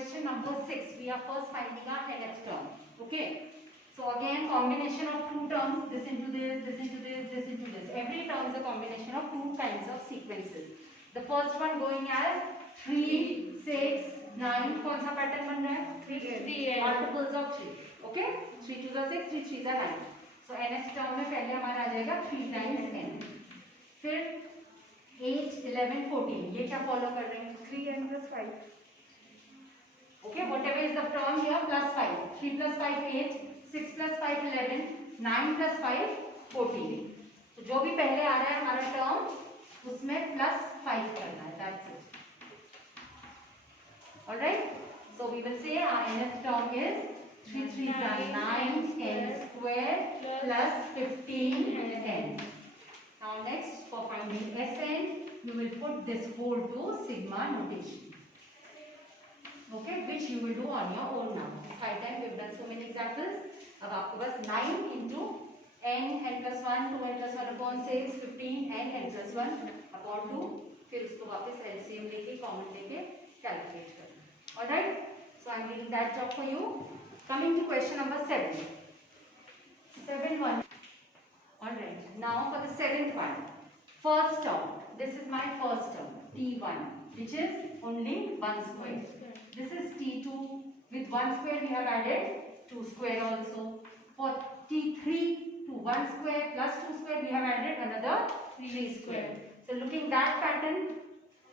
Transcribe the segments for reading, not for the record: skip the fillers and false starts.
question number 6. We are first finding our nth term. Okay. So again, combination of two terms. This into this, this into this, this into this. Every term is a combination of two kinds of sequences. The first one going as 3, 6, 9. कौन सा pattern बन रहा है? 3 multiples of 3. Okay. 3 2 6, 3 3 9. So nth term में पहले हमारा आ जाएगा 3 times n. फिर 8, 11, 14. ये क्या फॉलो कर रहे हैं? 3n plus 5. Okay, whatever is the term here, plus 5. 3 plus 5, 8. 6 plus 5, 11. 9 plus 5, 14. तो जो भी पहले आ रहा है हमारा टर्म, उसमें plus 5 करना है. That's it. Alright? So we will say our nth term is 3 3s are 9, n square plus 15n. Now next, for finding Sn, you will put this whole to sigma notation. Okay, which you will do on your own now. This 5 times we have done so many examples. अब आपको बस 9 into n plus 1, 2n plus 1 upon 6, 15 n plus 1 upon 2. फिर उसको वापस LCM लेके common लेके calculate करना. Alright? So I am reading that job for you. Coming to question number 7. 7-1. Alright. Now for the 7th one. First term. This is my first term. T1, which is only 1 square. This is T2. With 1 square we have added 2 square also. For T3 to 1 square plus 2 square we have added another 3 square. So looking that pattern,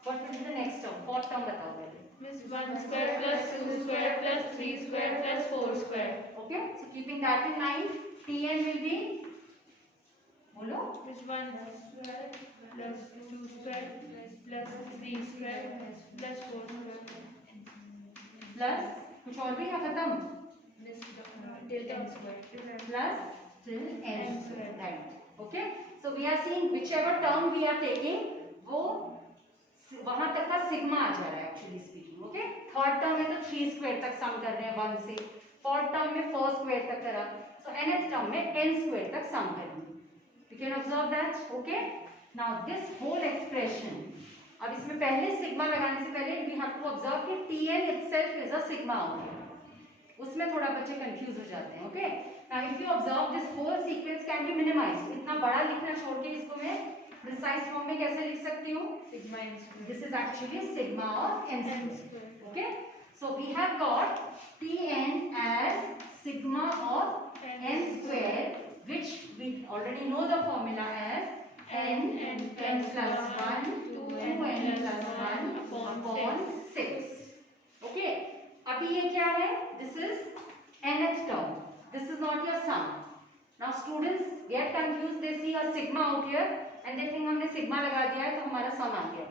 what will be the next term? Fourth term बताओ पहले. Means 1 square plus 2 square plus 3 square plus 4 square. Okay. So keeping that in mind, Tn will be, बोलो. Means 1 square plus 2 square plus 3 square plus 4 square. Plus कुछ और भी है खत्म. Till n square. Plus till n square. Right. Okay. So we are seeing whichever term we are taking, वो वहां तक का सिग्मा आ जा रहा है actually speaking. Okay. Third term में तो 3 स्क्वायर तक सम कर रहे हैं 1 से. फोर्थ टर्म में 4 स्क्वायर तक करा. सो nth टर्म में n स्क्वायर तक सम करेंगे. You can observe that. Okay. Now this whole expression. अब इसमें पहले सिग्मा लगाने से पहले we have to observe कि Tn itself is a sigma out here. उसमें थोड़ा बच्चे कंफ्यूज हो जाते हैं. Okay. Now if you observe this whole sequence can be minimized. इतना बड़ा लिखना छोड़ के इसको मैं प्रिसाइज फॉर्म में कैसे लिख सकती हूँ? Sigma n square. This is actually sigma of n N square. square. Okay. So we have got Tn as sigma of n square, which we already know the formula as n plus 1 2n plus 1 upon 6. Okay. अभी ये क्या है? This is nth term. This is not your sum. Now students get confused. They see a sigma out here and they think हमने sigma लगा दिया है तो हमारा sum आ गया.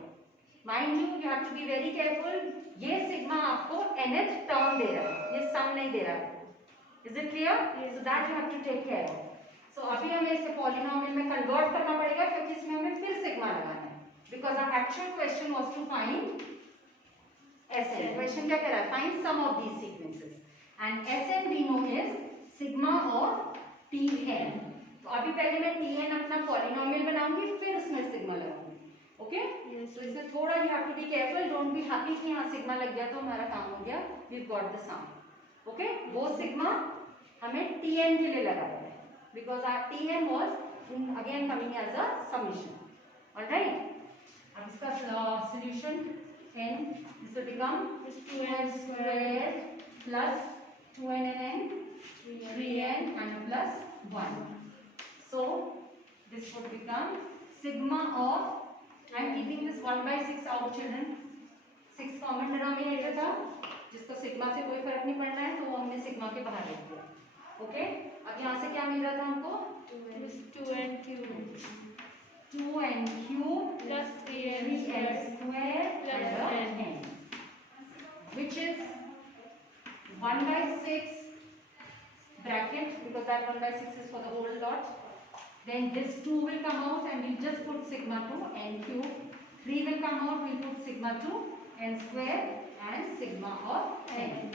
Mind you, you have to be very careful. ये sigma आपको nth term दे रहा है. ये sum नहीं दे रहा है. Is it clear? Yes. So that you have to take care of. So अभी हमें इसे polynomial में convert करना पड़ेगा क्योंकि इसमें हमें फिर sigma लगाना है. Because our actual question was to find Sn. Question क्या कह रहा है? Find sum of these sequences. And Sn we know is sigma of Tn. तो अभी पहले मैं Tn अपना पॉलिनोमियल बनाऊंगी फिर उसमें सिग्मा लगाऊंगी. ओके. तो इसमें थोड़ा you have to be careful. Don't be happy कि यहाँ सिग्मा लग गया तो हमारा काम हो गया. We've got the sum. Okay. वो सिग्मा हमें Tn के लिए लगाया है. Because our Tn was again coming as a summation. Alright. अब इसका solution n, this will become 2n square plus 2n and n, 3n and a plus 1. So this would become sigma of, I am keeping this 1 by 6 out children. 6 common denominator था जिसको sigma से कोई फर्क नहीं पड़ना है तो वो हमने sigma के बाहर रख दिया. ओके. अब यहाँ से क्या मिल रहा था हमको? 2n cube 2n cube plus 3n 3n square square plus and n, which is 1 by 6 bracket because that 1 by 6 is for the whole lot. Then this 2 will come out and we'll just put sigma to n cube. 3 will come out, we'll put sigma to n square and sigma of n.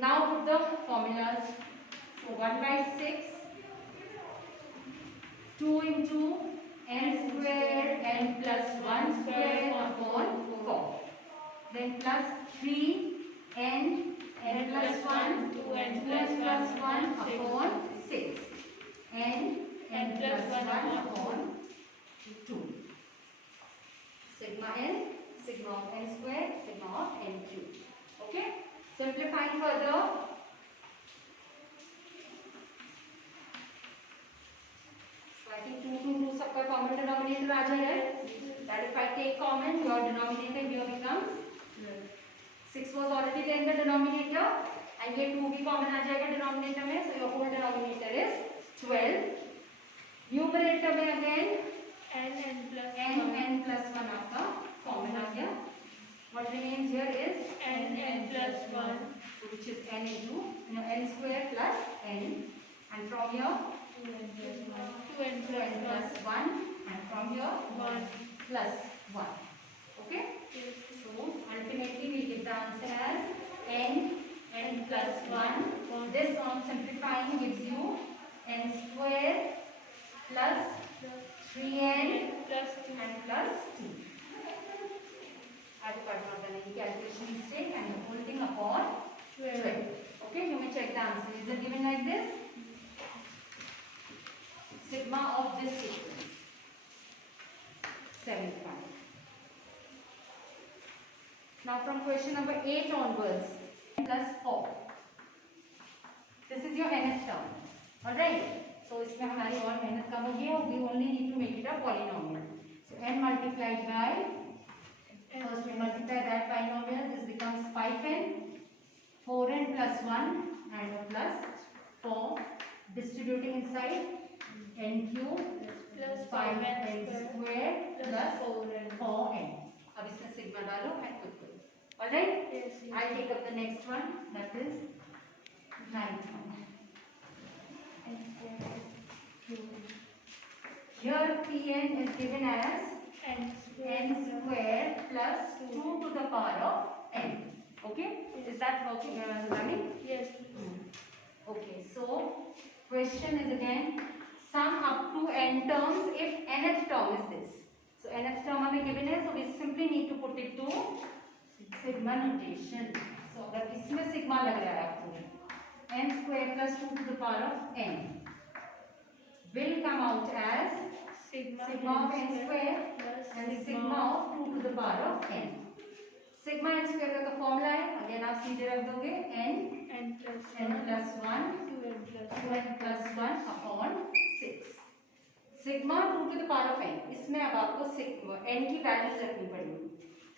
Now put the formulas. So 1 by 6, 2 into n square n plus 1 square upon 4. then plus 3n n plus 1 2n 2n plus 1 6. upon 6 n plus 1 upon 2 sigma n sigma of n square sigma of n cube. Okay, simplifying further. I think 2 सबका common denominator आ जाएगा. That if I take common, your denominator here becomes 6 was already there in the denominator, and ये 2 भी common आ जाएगा denominator में, so your whole denominator is 12. Numerator में again n plus 1 आपका common आ गया. What remains here is n plus 1, so which is n into n square plus n, and from here 2n 2n plus 1, and from here 1. plus 1. Okay. So ultimately we get the answer as n plus 1. This on simplifying gives you n square plus 3n plus 2. and plus 2. I have got the calculation mistake and the whole thing upon 12. Okay, you may check the answer. Is it given like this? Sigma of this sequence 75. Now from question number 8 onwards, plus 4. This is your nth term. Alright. So इसमें हमारी और मेहनत कम होगी. We only need to make it a polynomial. So n multiplied by, first we multiply that binomial. This becomes 5n, 4n plus 1 and a plus 4. Distributing inside n cube plus 5n square plus 4n. 4n. अब इसमें sigma डालो and put करो. Alright? Yes, yes. I take up the next one, that is 9th one. Here Pn is given as n n square plus 2 to the power of n. Okay? Is that working, Rami? Yes. Okay, so question is again sum up to n terms if nth term is this. So nth term हमें given है, so we simply need to put it to sigma notation. So अगर इसमें sigma लग रहा है आपको n square plus 2 to the power of n will come out as sigma of n square and sigma of 2 to the power of n. Sigma n square का formula है, again आप सीधे रख दोगे n plus 1 2n plus 1 upon 6. Sigma 2 to the power of n. इसमें अब आपको sigma n की वैल्यूज रखनी पड़ेगी.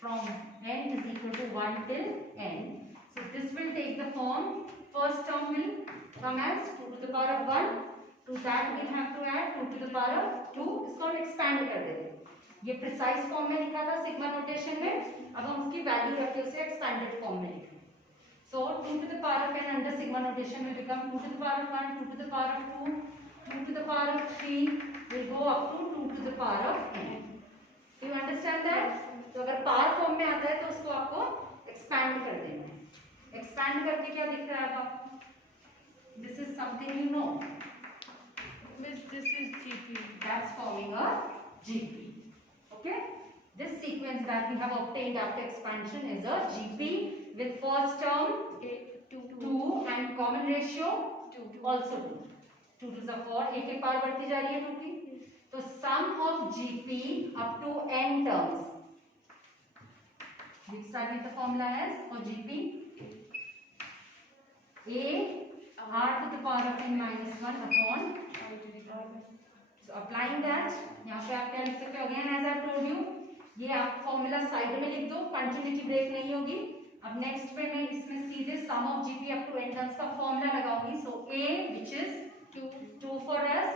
From n is equal to 1 till n. So this will take the form. First term will come as 2 to the power of 1. To that we have to add 2 to the power of 2. इसको हम expand कर देते हैं. ये precise form में लिखा था sigma notation में, अब हम उसकी वैल्यू रख के उसे एक्सपेंडेड फॉर्म में लिखें. So 2 to the power of n under sigma notation will become 2 to the power of 1, 2 to the power of 2, 2 to the power of 3 will go up to 2 to the power of n. Do you understand that? तो अगर power form में आता है तो उसको आपको expand कर देना है. एक्सपैंड करके क्या दिख रहा है आपको? This is something you know. Miss, this is GP. That's forming a GP. Okay? This sequence that we have obtained after expansion is a GP with first term 2 and common ratio also 2. 2 to the 4, एक एक power बढ़ती जा रही है 2 की. तो sum of GP up to n terms. We start with the formula as for GP a r to the power of n minus 1 upon. So applying that, यहाँ पे आप क्या लिख सकते हो? Again as I told you, ये आप formula side में लिख दो, कंटिन्यूटी ब्रेक नहीं होगी. अब नेक्स्ट पे मैं इसमें सीधे sum of GP up to n terms का फॉर्मूला लगाऊंगी. So a which is 2 for us,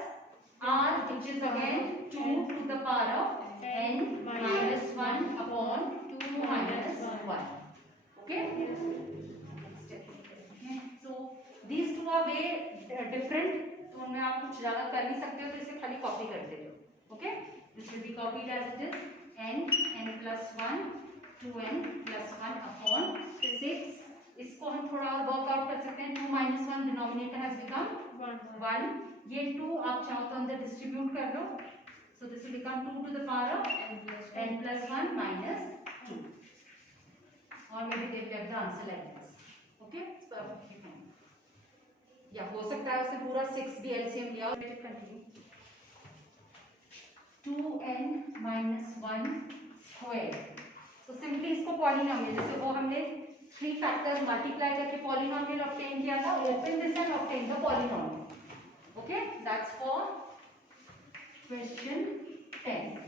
r which is again 2 to the power of n minus 1 upon 2 minus 1. Okay? Next step. Okay. So these two are way different. तो उनमें आप कुछ ज्यादा कर नहीं सकते हो, तो इसे खाली कॉपी कर देते हो. Okay, this will be copied as it is n plus 1 2n plus 1 upon 6. इसको हम थोड़ा और वर्कआउट कर सकते हैं. 2 minus 1 डिनोमिनेटर हैज बिकम 1. ये 2 आप चाहो तो अंदर डिस्ट्रीब्यूट कर लो. So this will become 2 to the power of n plus 1 minus 2. or maybe they will get the answer like this. Okay, it's perfectly fine. या हो सकता है उसने पूरा 6 भी LCM लिया और कंटिन्यू 2n minus 1 square. तो सिंपली इसको पॉलिनोमियल, जैसे वो हमने 3 फैक्टर्स मल्टीप्लाई करके पॉलिनोमियल ऑब्टेन किया था, open this and obtain the polynomial. Okay, that's for question 10.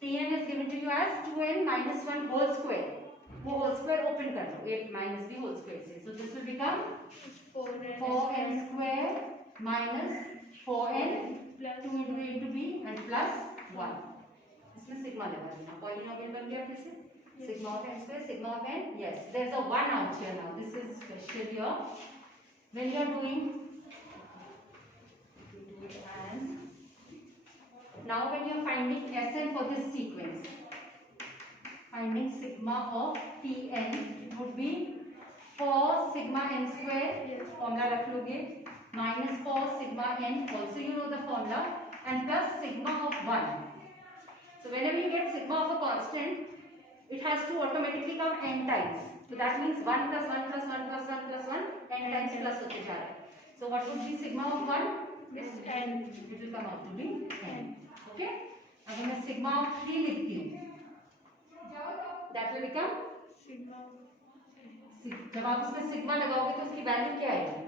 Tn is given to you as 2n minus 1 whole square. वो whole square open कर दो 8 minus b whole square से. So this will become 4n square minus 4n plus 2 into b and plus 1. इसमें sigma लगा देना. Polynomial बन गया फिर से. Sigma of n square, sigma of n. Yes, there's a 1 out here now. This is special here. When you are doing, you do it as. Now when you are finding Sn for this sequence, finding sigma of Tn would be 4 sigma n square. Formula रख लोगे. Minus 4 sigma n. Also you know the formula. And plus sigma of 1. So whenever you get sigma of a constant, it has to automatically come n times. So that means 1 plus 1 plus 1 plus 1 plus 1 n times plus होते जा रहा है. So what would be sigma of 1? this n. It will come out to be n. Okay? अब मैं sigma of 3 लिखती हूँ. That will become Sigma जब आप उसमें सिग्मा लगाओगे तो उसकी वैल्यू क्या आएगी?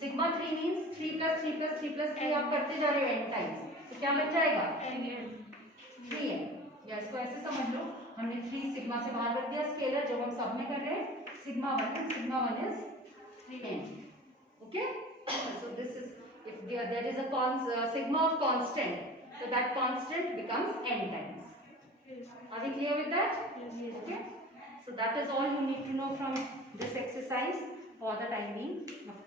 Sigma 3 means 3 plus 3 plus 3 plus 3 आप करते जा रहे हो n टाइम्स. तो क्या बच जाएगा? n. 3n. या इसको ऐसे समझ लो, हमने 3 सिग्मा से बाहर रख दिया स्केलर, जब हम सब में कर रहे हैं sigma 1 and sigma 1 is 3n. Okay? So this is, if there is a sigma of constant, so that constant becomes n times. Are we clear with that? Yes. Okay? So that is all you need to know from this exercise for the time being. Of course